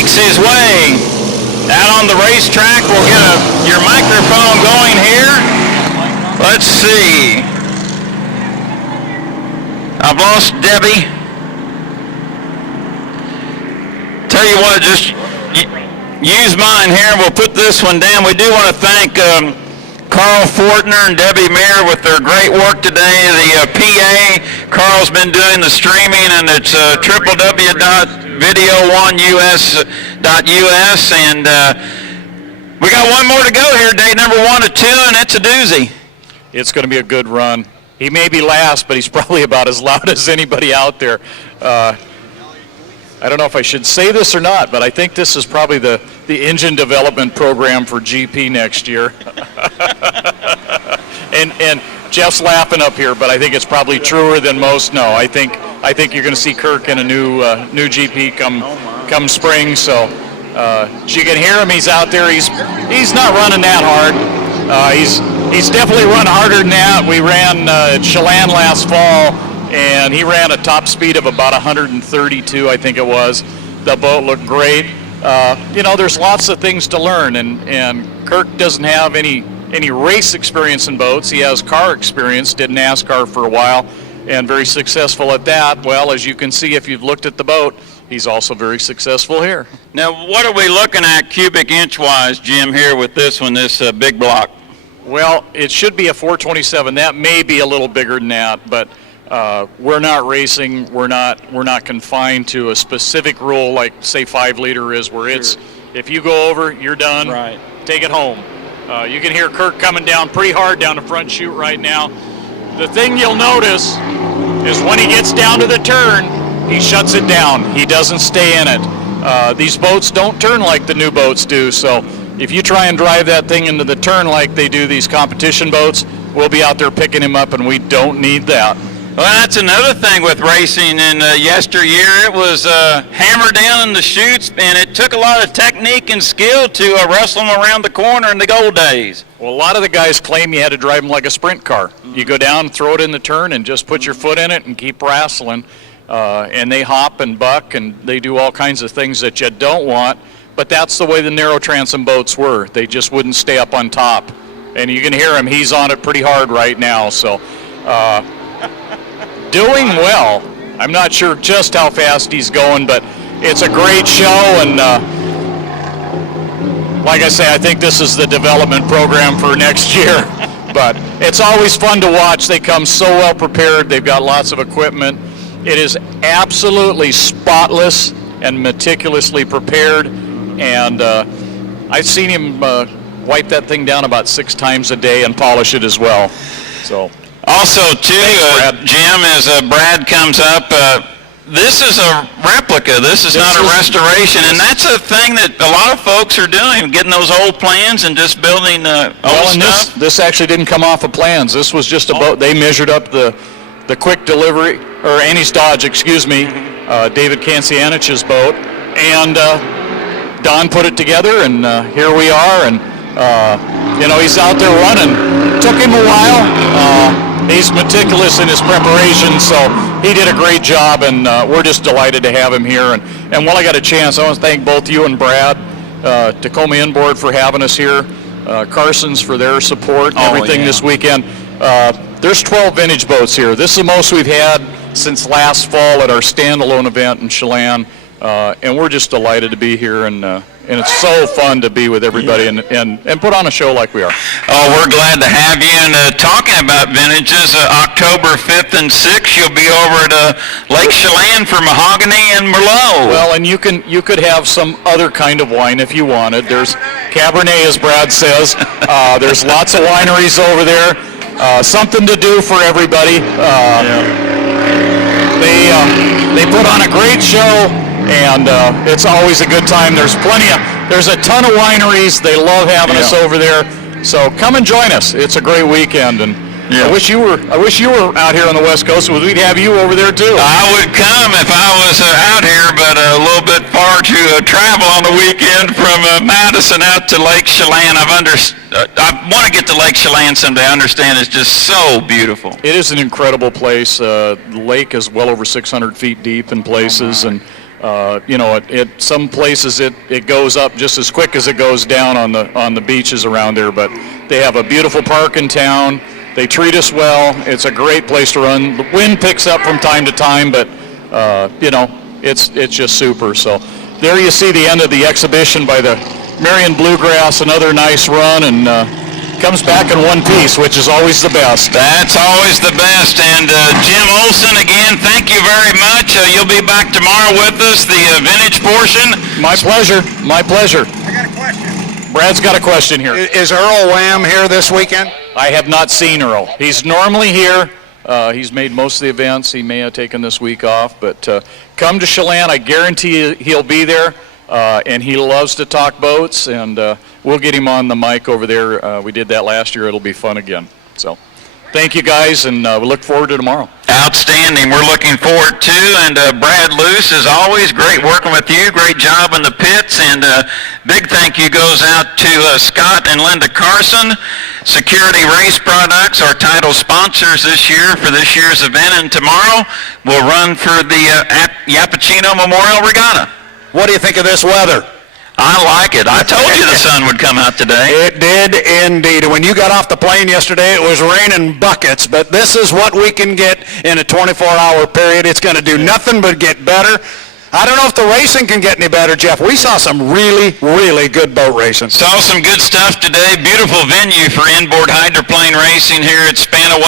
makes his way out on the racetrack. We'll get your microphone going here. Let's see. I've lost Debbie. Tell you what, just use mine here and we'll put this one down. We do want to thank Carl Fortner and Debbie Mayer with their great work today. The PA, Carl's been doing the streaming, and it's www.video1us.us, and we got one more to go here, day number 1 of 2, and it's a doozy. It's going to be a good run. He may be last, but he's probably about as loud as anybody out there. I don't know if I should say this or not, but I think this is probably the engine development program for GP next year. and Jeff's laughing up here, but I think it's probably truer than most know. I think you're going to see Kirk in a new GP come spring. So you can hear him. He's out there. He's not running that hard. He's definitely run harder than that. We ran at Chelan last fall, and he ran a top speed of about 132, I think it was. The boat looked great. There's lots of things to learn, and Kirk doesn't have any race experience in boats. He has car experience, did NASCAR for a while, and very successful at that. Well, as you can see, if you've looked at the boat, he's also very successful here. Now, what are we looking at cubic inch-wise, Jim, here with this one, this big block? Well, it should be a 427. That may be a little bigger than that, but we're not racing. We're not confined to a specific rule like, say, 5 liter is, where it's, if you go over, you're done. Right. Take it home. You can hear Kirk coming down pretty hard down the front chute right now. The thing you'll notice is when he gets down to the turn, he shuts it down. He doesn't stay in it. These boats don't turn like the new boats do, so if you try and drive that thing into the turn like they do these competition boats, we'll be out there picking him up, and we don't need that. Well, that's another thing with racing in yesteryear. It was hammer down in the chutes, and it took a lot of technique and skill to wrestle them around the corner in the old days. Well, a lot of the guys claim you had to drive them like a sprint car. You go down, throw it in the turn, and just put your foot in it and keep wrestling. And they hop and buck, and they do all kinds of things that you don't want. But that's the way the narrow transom boats were. They just wouldn't stay up on top. And you can hear him. He's on it pretty hard right now. So doing well. I'm not sure just how fast he's going, but it's a great show. And like I say, I think this is the development program for next year. But it's always fun to watch. They come so well prepared. They've got lots of equipment. It is absolutely spotless and meticulously prepared. And I've seen him wipe that thing down about 6 times a day and polish it as well. So also, too, Jim, as Brad comes up, this is a replica. This is not a restoration, and that's a thing that a lot of folks are doing, getting those old plans and just building old stuff. This actually didn't come off of plans. This was just a boat. They measured up the quick delivery, or Annie's Dodge, excuse me, David Kancianich's boat, and Don put it together, and here we are. And he's out there running. Took him a while. He's meticulous in his preparation, so he did a great job, and we're just delighted to have him here. And while I got a chance, I want to thank both you and Brad, Tacoma Inboard for having us here, Carson's for their support and everything this weekend. There's 12 vintage boats here. This is the most we've had since last fall at our standalone event in Chelan, and we're just delighted to be here, and it's so fun to be with everybody and put on a show like we are. Oh, we're glad to have you. And talking about vintages, October 5th and 6th, you'll be over at Lake Chelan for Mahogany and Merlot. Well, and you could have some other kind of wine if you wanted. There's Cabernet, as Brad says. There's lots of wineries over there. Something to do for everybody. They put on a great show, and it's always a good time. There's a ton of wineries. They love having us over there. So come and join us. It's a great weekend, and I wish you were out here on the West Coast. We'd have you over there too. I would come if I was out here, but a little bit far to travel on the weekend from Madison out to Lake Chelan. I want to get to Lake Chelan someday. I understand it's just so beautiful. It is an incredible place. The lake is well over 600 feet deep in places, and At some places it goes up just as quick as it goes down on the beaches around there. But they have a beautiful park in town. They treat us well. It's a great place to run. The wind picks up from time to time, but it's just super. So there you see the end of the exhibition by the Marion Bluegrass. Another nice run, and comes back in one piece, which is always the best. That's always the best. And Jim Olson, again, thank you very much. You'll be back tomorrow with us, the vintage portion. My pleasure. My pleasure. I got a question. Brad's got a question here. Is Earl Wham here this weekend? I have not seen Earl. He's normally here. He's made most of the events. He may have taken this week off, but come to Chelan. I guarantee you he'll be there, and he loves to talk boats, and we'll get him on the mic over there. We did that last year. It'll be fun again. So thank you, guys, and we look forward to tomorrow. Outstanding. We're looking forward to, and Brad Luce, as always, great working with you. Great job in the pits, and big thank you goes out to Scott and Linda Carson, Security Race Products, our title sponsors this year for this year's event, and tomorrow we'll run for the Yappuccino Memorial Regatta. What do you think of this weather? I like it. I told you the sun would come out today. It did indeed. When you got off the plane yesterday, it was raining buckets, but this is what we can get in a 24-hour period. It's going to do nothing but get better. I don't know if the racing can get any better, Jeff. We saw some really, really good boat racing. Saw some good stuff today. Beautiful venue for inboard hydroplane racing here at Spanaway.